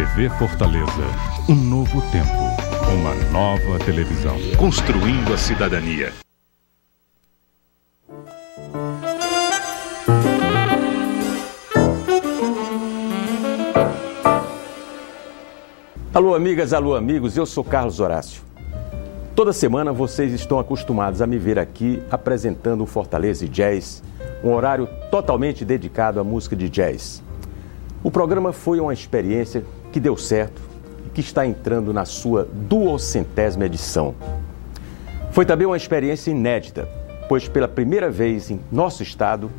TV Fortaleza, um novo tempo, uma nova televisão. Construindo a cidadania. Alô, amigas, alô, amigos, eu sou Carlos Horácio. Toda semana vocês estão acostumados a me ver aqui apresentando o Fortaleza Jazz, um horário totalmente dedicado à música de jazz. O programa foi uma experiência que deu certo e que está entrando na sua 200ª edição. Foi também uma experiência inédita, pois pela primeira vez em nosso estado,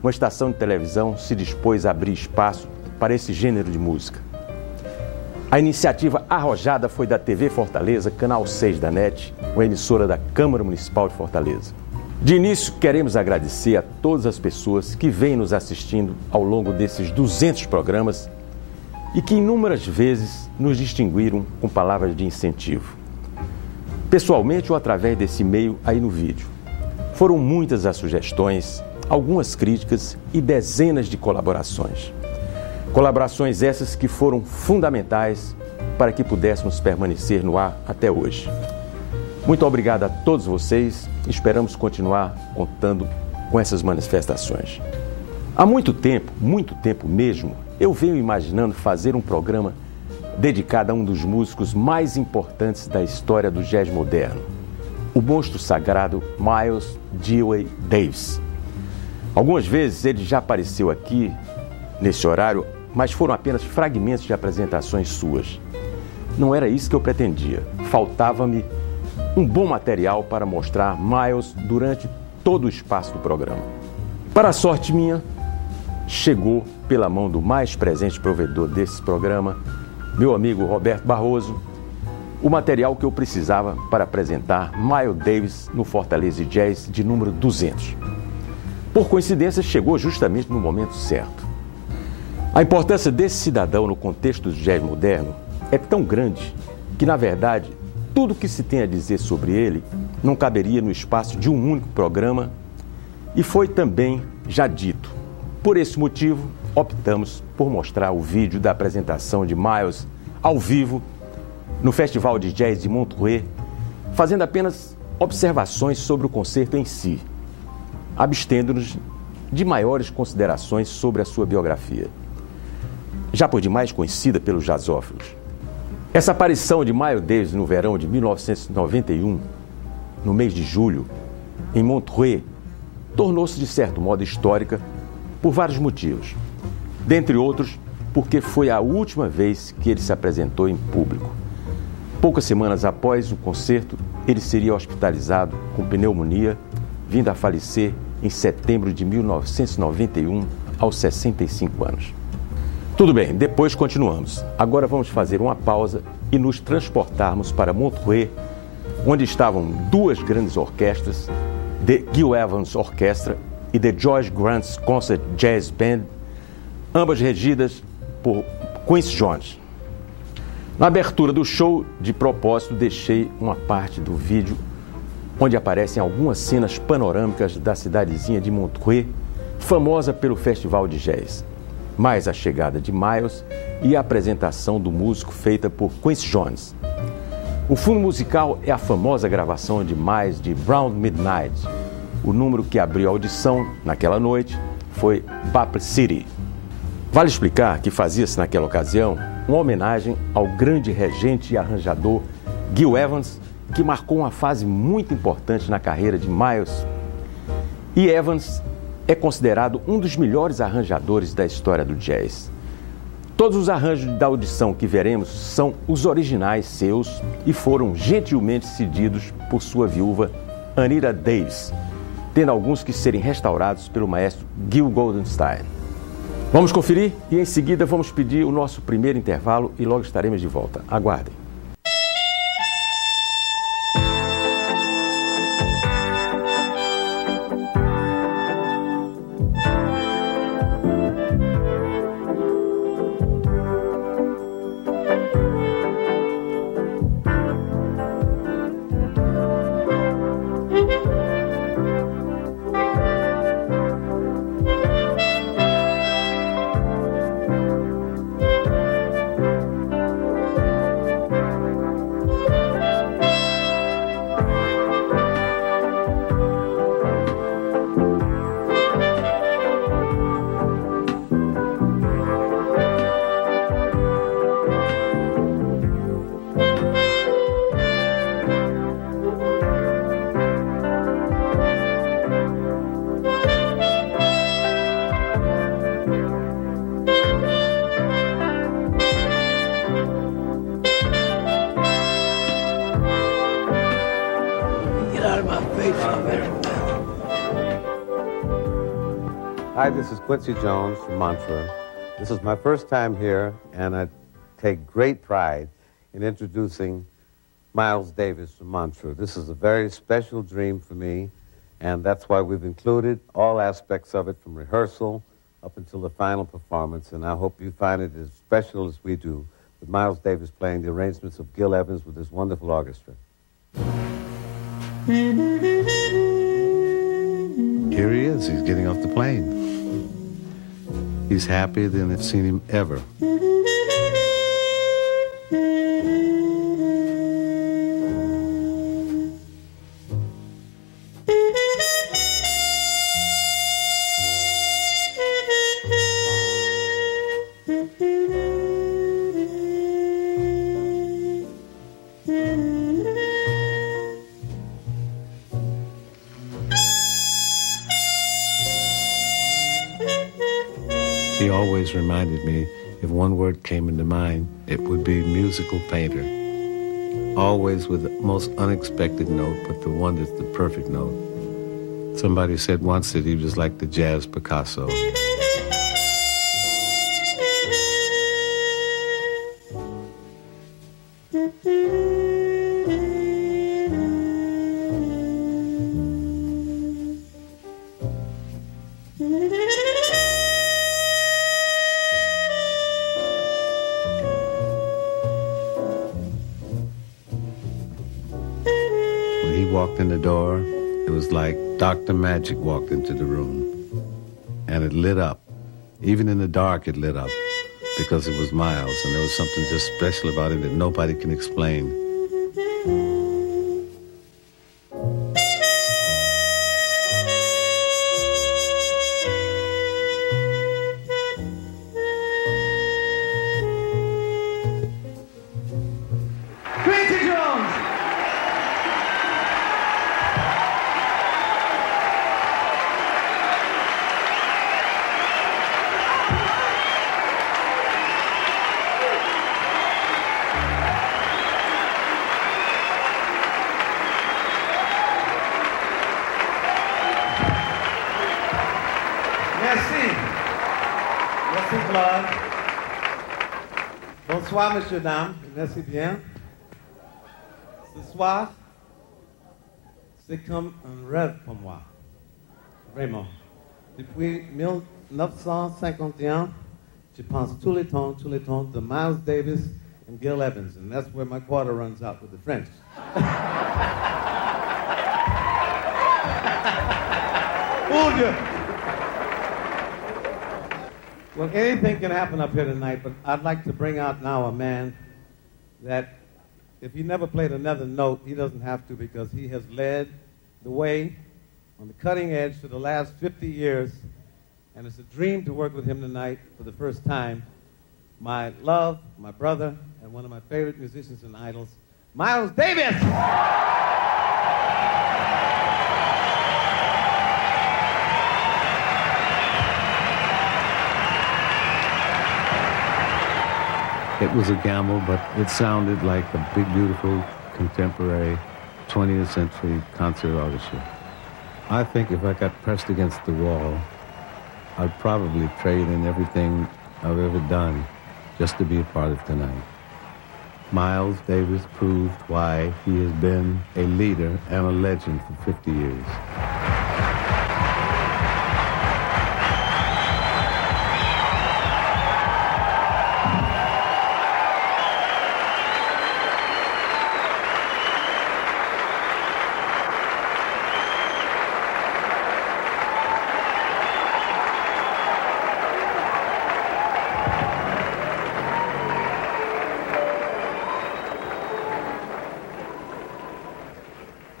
uma estação de televisão se dispôs a abrir espaço para esse gênero de música. A iniciativa arrojada foi da TV Fortaleza, Canal 6 da NET, uma emissora da Câmara Municipal de Fortaleza. De início, queremos agradecer a todas as pessoas que vêm nos assistindo ao longo desses 200 programas e que inúmeras vezes nos distinguiram com palavras de incentivo. Pessoalmente ou através desse meio aí no vídeo. Foram muitas as sugestões, algumas críticas e dezenas de colaborações. Colaborações essas que foram fundamentais para que pudéssemos permanecer no ar até hoje. Muito obrigado a todos vocês. Esperamos continuar contando com essas manifestações. Há muito tempo mesmo, eu venho imaginando fazer um programa dedicado a um dos músicos mais importantes da história do jazz moderno, o monstro sagrado Miles Dewey Davis. Algumas vezes ele já apareceu aqui nesse horário, mas foram apenas fragmentos de apresentações suas. Não era isso que eu pretendia. Faltava-me um bom material para mostrar Miles durante todo o espaço do programa. Para a sorte minha, chegou pela mão do mais presente provedor desse programa, meu amigo Roberto Barroso, o material que eu precisava para apresentar Miles Davis no Fortaleza Jazz de número 200. Por coincidência, chegou justamente no momento certo. A importância desse cidadão no contexto do jazz moderno é tão grande que, na verdade, tudo que se tem a dizer sobre ele não caberia no espaço de um único programa e foi também já dito. Por esse motivo, optamos por mostrar o vídeo da apresentação de Miles ao vivo no Festival de Jazz de Montreux, fazendo apenas observações sobre o concerto em si, abstendo-nos de maiores considerações sobre a sua biografia, já por demais conhecida pelos jazzófilos. Essa aparição de Miles Davis no verão de 1991, no mês de julho, em Montreux, tornou-se de certo modo histórica por vários motivos. Dentre outros, porque foi a última vez que ele se apresentou em público. Poucas semanas após o concerto, ele seria hospitalizado com pneumonia, vindo a falecer em setembro de 1991, aos 65 anos. Tudo bem, depois continuamos. Agora vamos fazer uma pausa e nos transportarmos para Montreux, onde estavam duas grandes orquestras, The Gil Evans Orchestra e The George Grant's Concert Jazz Band, ambas regidas por Quincy Jones. Na abertura do show, de propósito, deixei uma parte do vídeo onde aparecem algumas cenas panorâmicas da cidadezinha de Montreux, famosa pelo Festival de Jazz. Mais a chegada de Miles e a apresentação do músico feita por Quincy Jones. O fundo musical é a famosa gravação de Miles de Brown Midnight. O número que abriu a audição naquela noite foi Bapper City. Vale explicar que fazia-se naquela ocasião uma homenagem ao grande regente e arranjador Gil Evans, que marcou uma fase muito importante na carreira de Miles. E Evans é considerado um dos melhores arranjadores da história do jazz. Todos os arranjos da audição que veremos são os originais seus e foram gentilmente cedidos por sua viúva Anita Davis, tendo alguns que serem restaurados pelo maestro Gil Goldenstein. Vamos conferir e em seguida vamos pedir o nosso primeiro intervalo e logo estaremos de volta. Aguardem. Hi, this is Quincy Jones from Montreux. This is my first time here, and I take great pride in introducing Miles Davis from Montreux. This is a very special dream for me, and that's why we've included all aspects of it from rehearsal up until the final performance, and I hope you find it as special as we do, with Miles Davis playing the arrangements of Gil Evans with his wonderful orchestra. Here he is. He's getting off the plane. He's happier than I've seen him ever. He always reminded me, if one word came into mind, it would be musical painter. Always with the most unexpected note, but the one that's the perfect note. Somebody said once that he was like the jazz Picasso. When he walked in the door, it was like Dr. Magic walked into the room. And it lit up. Even in the dark, it lit up. Because it was Miles, and there was something just special about it that nobody can explain. Quincy Jones! Merci. Merci, Claude. Bonsoir, messieurs, dames. Merci bien. Ce soir, c'est comme un rêve pour moi. Vraiment. Depuis 1951, je pense tous les temps de Miles Davis and Gil Evans, and that's where my quarter runs out with the French. Oh, Dieu. Well, anything can happen up here tonight, but I'd like to bring out now a man that if he never played another note, he doesn't have to, because he has led the way on the cutting edge for the last 50 years, and it's a dream to work with him tonight for the first time. My love, my brother, and one of my favorite musicians and idols, Miles Davis! It was a gamble, but it sounded like a big, beautiful, contemporary 20th century concert orchestra. I think if I got pressed against the wall, I'd probably trade in everything I've ever done just to be a part of tonight. Miles Davis proved why he has been a leader and a legend for 50 years.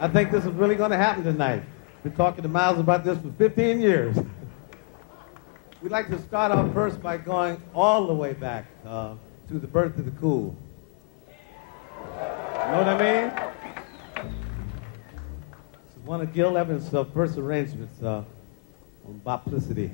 I think this is really going to happen tonight. Been talking to Miles about this for 15 years. We'd like to start off first by going all the way back to the birth of the cool. You know what I mean? This is one of Gil Evans' first arrangements on Boplicity.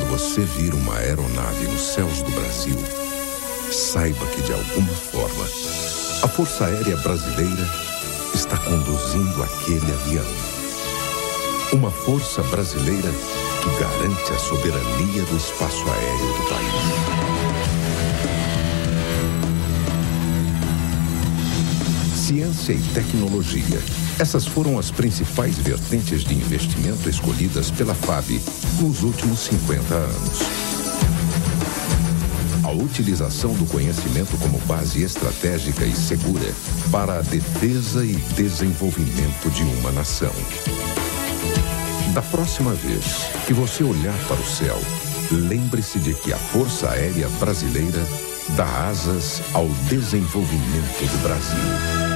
Quando você vir uma aeronave nos céus do Brasil, saiba que, de alguma forma, a Força Aérea Brasileira está conduzindo aquele avião. Uma força brasileira que garante a soberania do espaço aéreo do país. Ciência e tecnologia. Essas foram as principais vertentes de investimento escolhidas pela FAB nos últimos 50 anos. A utilização do conhecimento como base estratégica e segura para a defesa e desenvolvimento de uma nação. Da próxima vez que você olhar para o céu, lembre-se de que a Força Aérea Brasileira dá asas ao desenvolvimento do Brasil.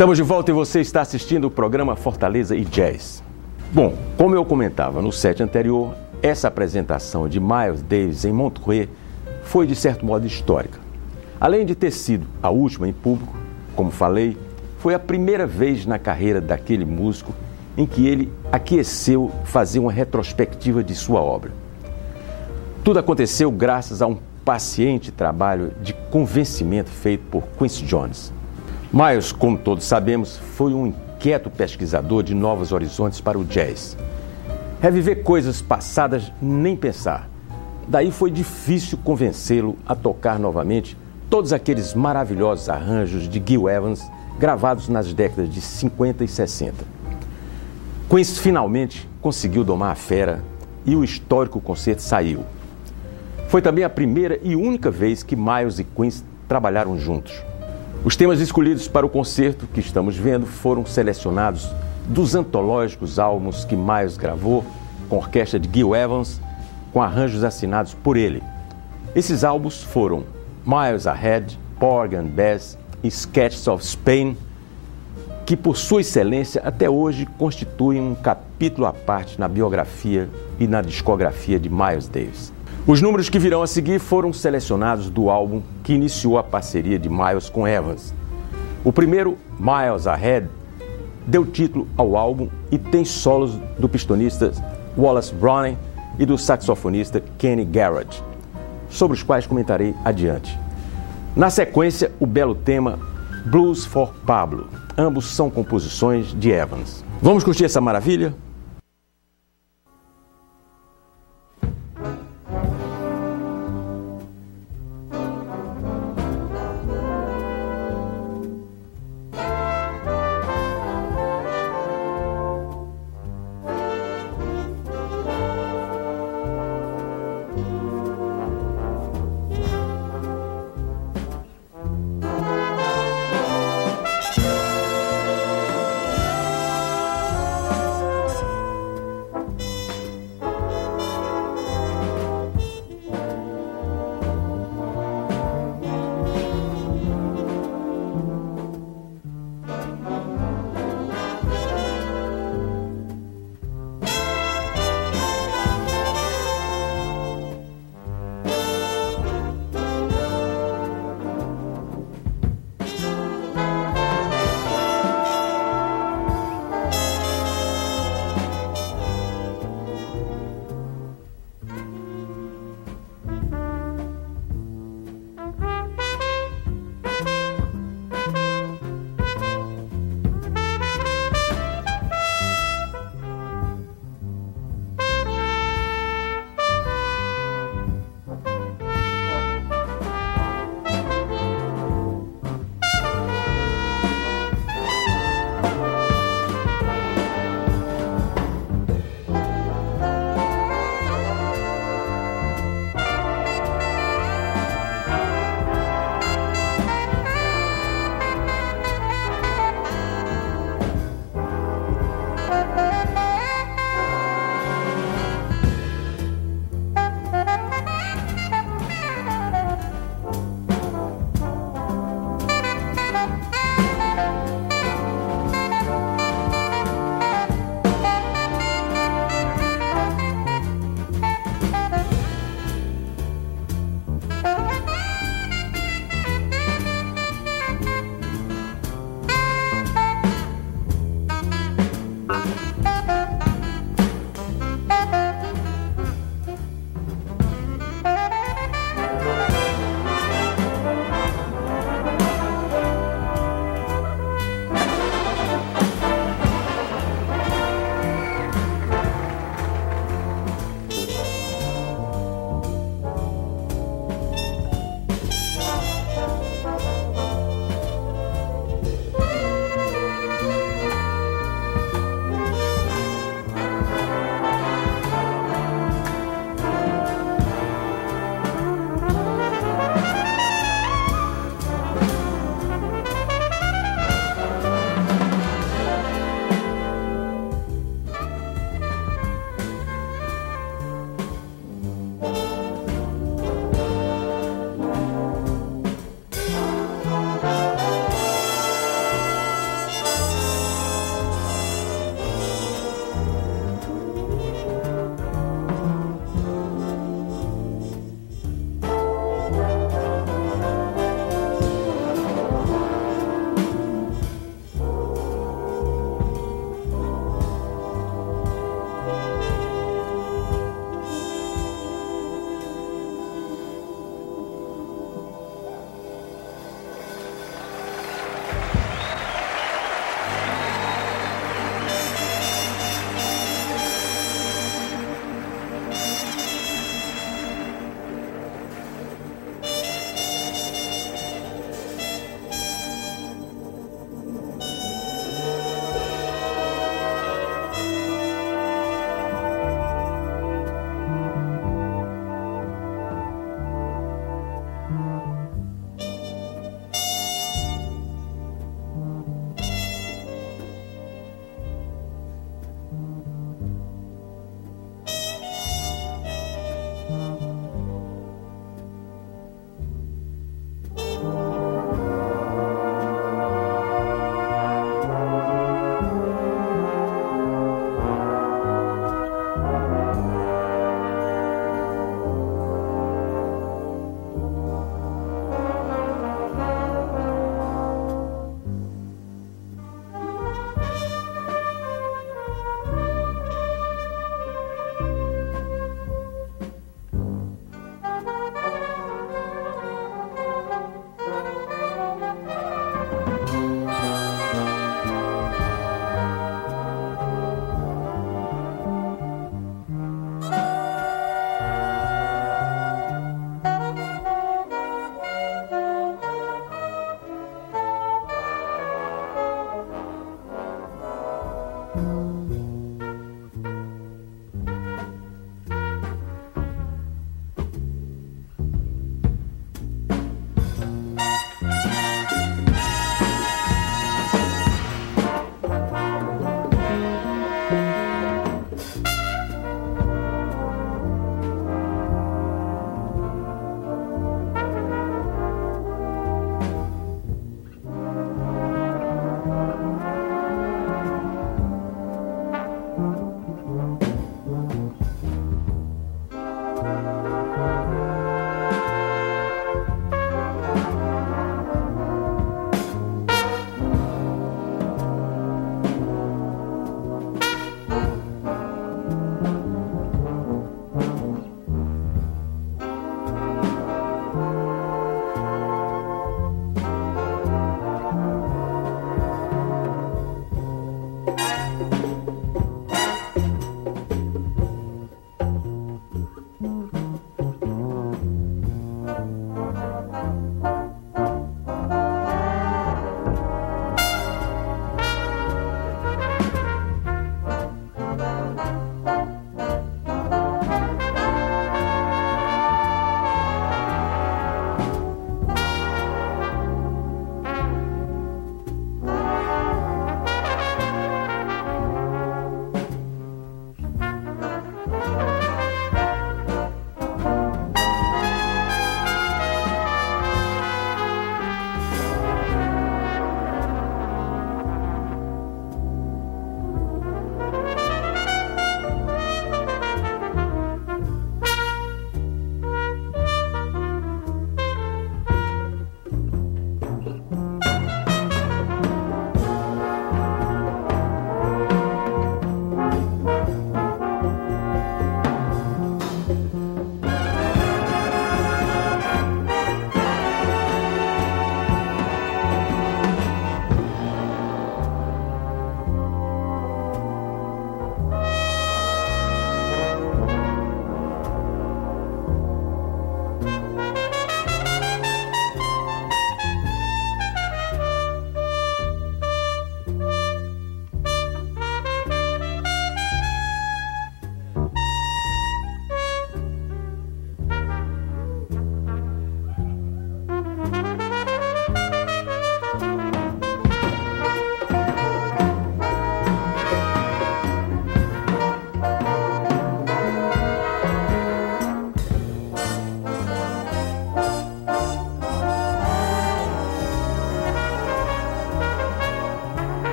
Estamos de volta e você está assistindo o programa Fortaleza e Jazz. Bom, como eu comentava no set anterior, essa apresentação de Miles Davis em Montreux foi, de certo modo, histórica. Além de ter sido a última em público, como falei, foi a primeira vez na carreira daquele músico em que ele aqueceu fazer uma retrospectiva de sua obra. Tudo aconteceu graças a um paciente trabalho de convencimento feito por Quincy Jones. Miles, como todos sabemos, foi um inquieto pesquisador de novos horizontes para o jazz. Reviver coisas passadas, nem pensar. Daí foi difícil convencê-lo a tocar novamente todos aqueles maravilhosos arranjos de Gil Evans gravados nas décadas de 50 e 60. Quincy finalmente conseguiu domar a fera e o histórico concerto saiu. Foi também a primeira e única vez que Miles e Quincy trabalharam juntos. Os temas escolhidos para o concerto que estamos vendo foram selecionados dos antológicos álbuns que Miles gravou com a orquestra de Gil Evans, com arranjos assinados por ele. Esses álbuns foram Miles Ahead, Porgy and Bess e Sketches of Spain, que por sua excelência até hoje constituem um capítulo à parte na biografia e na discografia de Miles Davis. Os números que virão a seguir foram selecionados do álbum que iniciou a parceria de Miles com Evans. O primeiro, Miles Ahead, deu título ao álbum e tem solos do pistonista Wallace Browne e do saxofonista Kenny Garrett, sobre os quais comentarei adiante. Na sequência, o belo tema Blues for Pablo. Ambos são composições de Evans. Vamos curtir essa maravilha?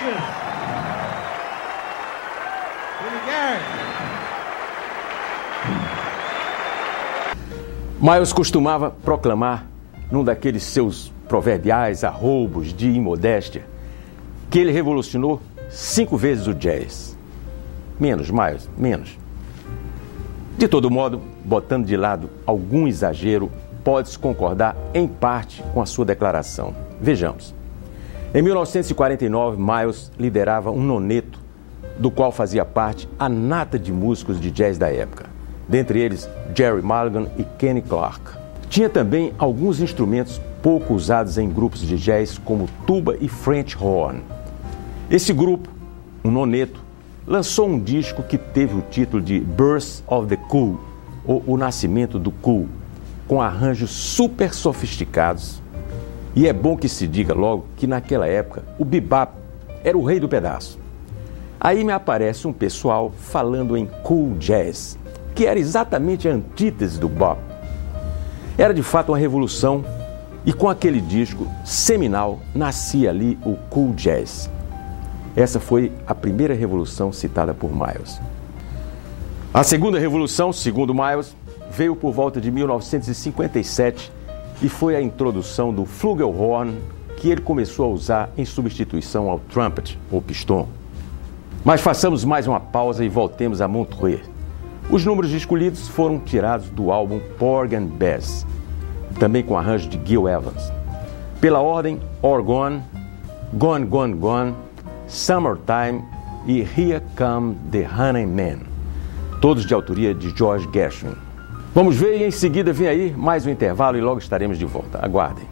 Davis. Billy Garrett. Miles costumava proclamar, num daqueles seus proverbiais arroubos de imodéstia, que ele revolucionou 5 vezes o jazz. Menos, Miles, menos. De todo modo, botando de lado algum exagero, pode-se concordar em parte com a sua declaração. Vejamos. Em 1949, Miles liderava um noneto, do qual fazia parte a nata de músicos de jazz da época, dentre eles Jerry Mulligan e Kenny Clarke. Tinha também alguns instrumentos pouco usados em grupos de jazz, como tuba e French horn. Esse grupo, um noneto, lançou um disco que teve o título de Birth of the Cool, ou O Nascimento do Cool, com arranjos super sofisticados. E é bom que se diga logo que naquela época o bebop era o rei do pedaço. Aí me aparece um pessoal falando em cool jazz, que era exatamente a antítese do bop. Era de fato uma revolução e com aquele disco seminal nascia ali o cool jazz. Essa foi a primeira revolução citada por Miles. A segunda revolução, segundo Miles, veio por volta de 1957 e foi a introdução do flugelhorn que ele começou a usar em substituição ao trumpet, ou pistão. Mas façamos mais uma pausa e voltemos a Montreux. Os números escolhidos foram tirados do álbum Porgy and Bess, também com arranjo de Gil Evans. Pela ordem, All Gone, Gone, Gone, Gone, Summertime e Here Come the Honeymen, todos de autoria de George Gershwin. Vamos ver e em seguida vem aí mais um intervalo e logo estaremos de volta. Aguardem.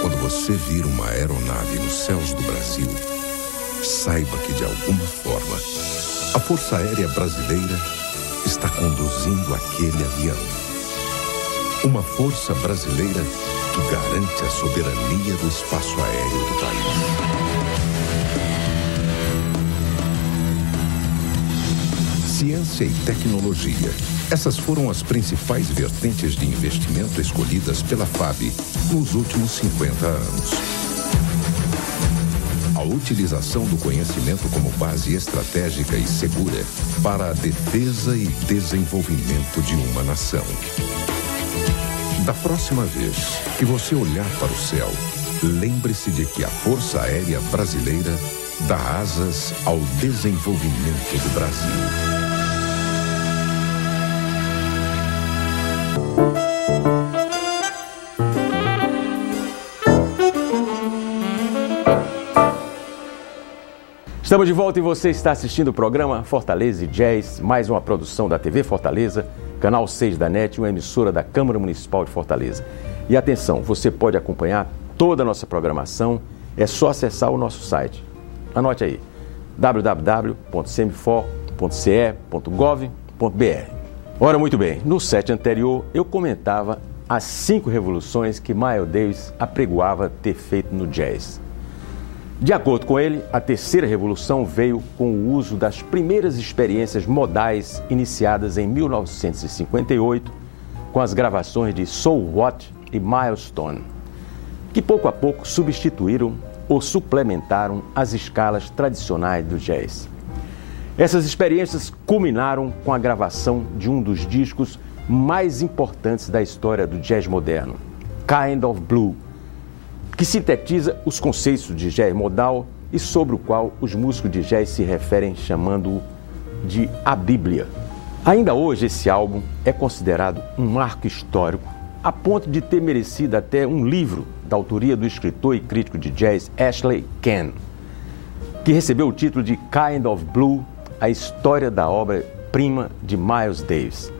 Quando você vir uma aeronave nos céus do Brasil, saiba que, de alguma forma, a Força Aérea Brasileira está conduzindo aquele avião. Uma força brasileira que garante a soberania do espaço aéreo do país. Ciência e tecnologia. Essas foram as principais vertentes de investimento escolhidas pela FAB nos últimos 50 anos. A utilização do conhecimento como base estratégica e segura para a defesa e desenvolvimento de uma nação. Da próxima vez que você olhar para o céu, lembre-se de que a Força Aérea Brasileira dá asas ao desenvolvimento do Brasil. Estamos de volta e você está assistindo o programa Fortaleza Jazz, mais uma produção da TV Fortaleza, canal 6 da NET, uma emissora da Câmara Municipal de Fortaleza. E atenção, você pode acompanhar toda a nossa programação, é só acessar o nosso site. Anote aí, www.semifor.ce.gov.br. Ora, muito bem, no set anterior eu comentava as 5 revoluções que Miles Davis apregoava ter feito no jazz. De acordo com ele, a terceira revolução veio com o uso das primeiras experiências modais iniciadas em 1958 com as gravações de So What e Milestone, que pouco a pouco substituíram ou suplementaram as escalas tradicionais do jazz. Essas experiências culminaram com a gravação de um dos discos mais importantes da história do jazz moderno, Kind of Blue, que sintetiza os conceitos de jazz modal e sobre o qual os músicos de jazz se referem chamando-o de a Bíblia. Ainda hoje esse álbum é considerado um marco histórico, a ponto de ter merecido até um livro da autoria do escritor e crítico de jazz Ashley Ken, que recebeu o título de Kind of Blue, a história da obra-prima de Miles Davis.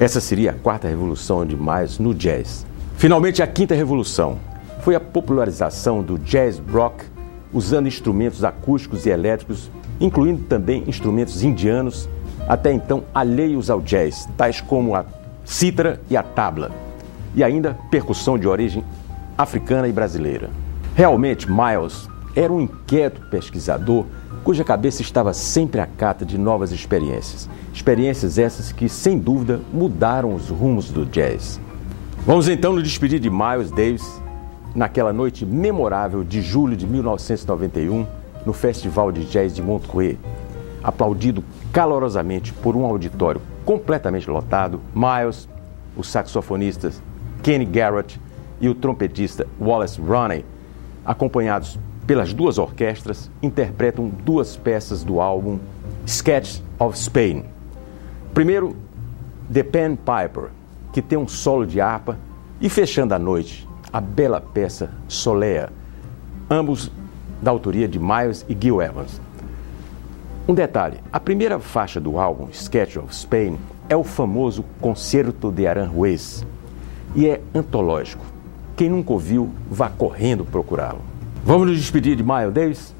Essa seria a quarta revolução de Miles no jazz. Finalmente, a quinta revolução foi a popularização do jazz rock, usando instrumentos acústicos e elétricos, incluindo também instrumentos indianos, até então alheios ao jazz, tais como a cítara e a tabla, e ainda percussão de origem africana e brasileira. Realmente, Miles era um inquieto pesquisador cuja cabeça estava sempre à cata de novas experiências. Experiências essas que, sem dúvida, mudaram os rumos do jazz. Vamos então nos despedir de Miles Davis naquela noite memorável de julho de 1991, no Festival de Jazz de Montreux. Aplaudido calorosamente por um auditório completamente lotado, Miles, os saxofonistas Kenny Garrett e o trompetista Wallace Roney, acompanhados pelas duas orquestras, interpretam duas peças do álbum Sketch of Spain. Primeiro, The Pan Piper, que tem um solo de harpa, e fechando a noite, a bela peça Solea, ambos da autoria de Miles e Gil Evans. Um detalhe, a primeira faixa do álbum, Sketch of Spain, é o famoso Concerto de Aranjuez e é antológico. Quem nunca ouviu, vá correndo procurá-lo. Vamos nos despedir de Miles Davis?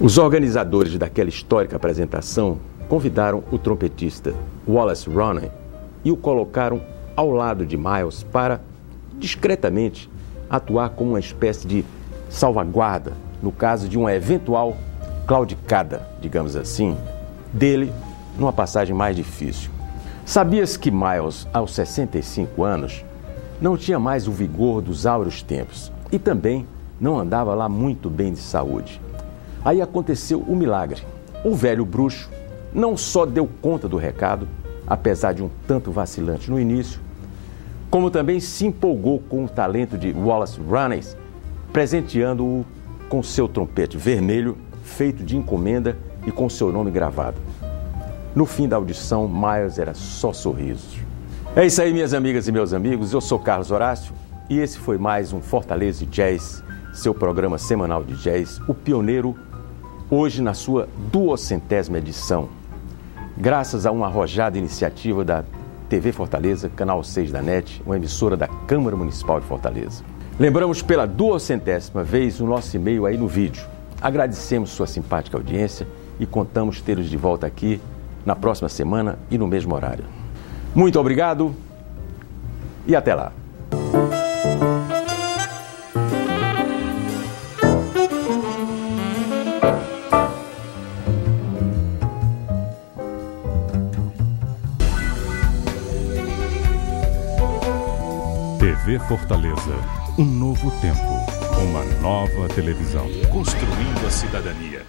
Os organizadores daquela histórica apresentação convidaram o trompetista Wallace Roney e o colocaram ao lado de Miles para, discretamente, atuar como uma espécie de salvaguarda no caso de uma eventual claudicada, digamos assim, dele numa passagem mais difícil. Sabias que Miles, aos 65 anos, não tinha mais o vigor dos áureos tempos e também não andava lá muito bem de saúde. Aí aconteceu o milagre. O velho bruxo não só deu conta do recado, apesar de um tanto vacilante no início, como também se empolgou com o talento de Wallace Roney, presenteando-o com seu trompete vermelho, feito de encomenda e com seu nome gravado. No fim da audição, Miles era só sorrisos. É isso aí, minhas amigas e meus amigos. Eu sou Carlos Horácio e esse foi mais um Fortaleza Jazz, seu programa semanal de jazz, o pioneiro, hoje na sua 200ª edição. Graças a uma arrojada iniciativa da TV Fortaleza, Canal 6 da NET, uma emissora da Câmara Municipal de Fortaleza. Lembramos pela 200ª vez o nosso e-mail aí no vídeo. Agradecemos sua simpática audiência e contamos tê-los de volta aqui na próxima semana e no mesmo horário. Muito obrigado e até lá. TV Fortaleza, um novo tempo, uma nova televisão, construindo a cidadania.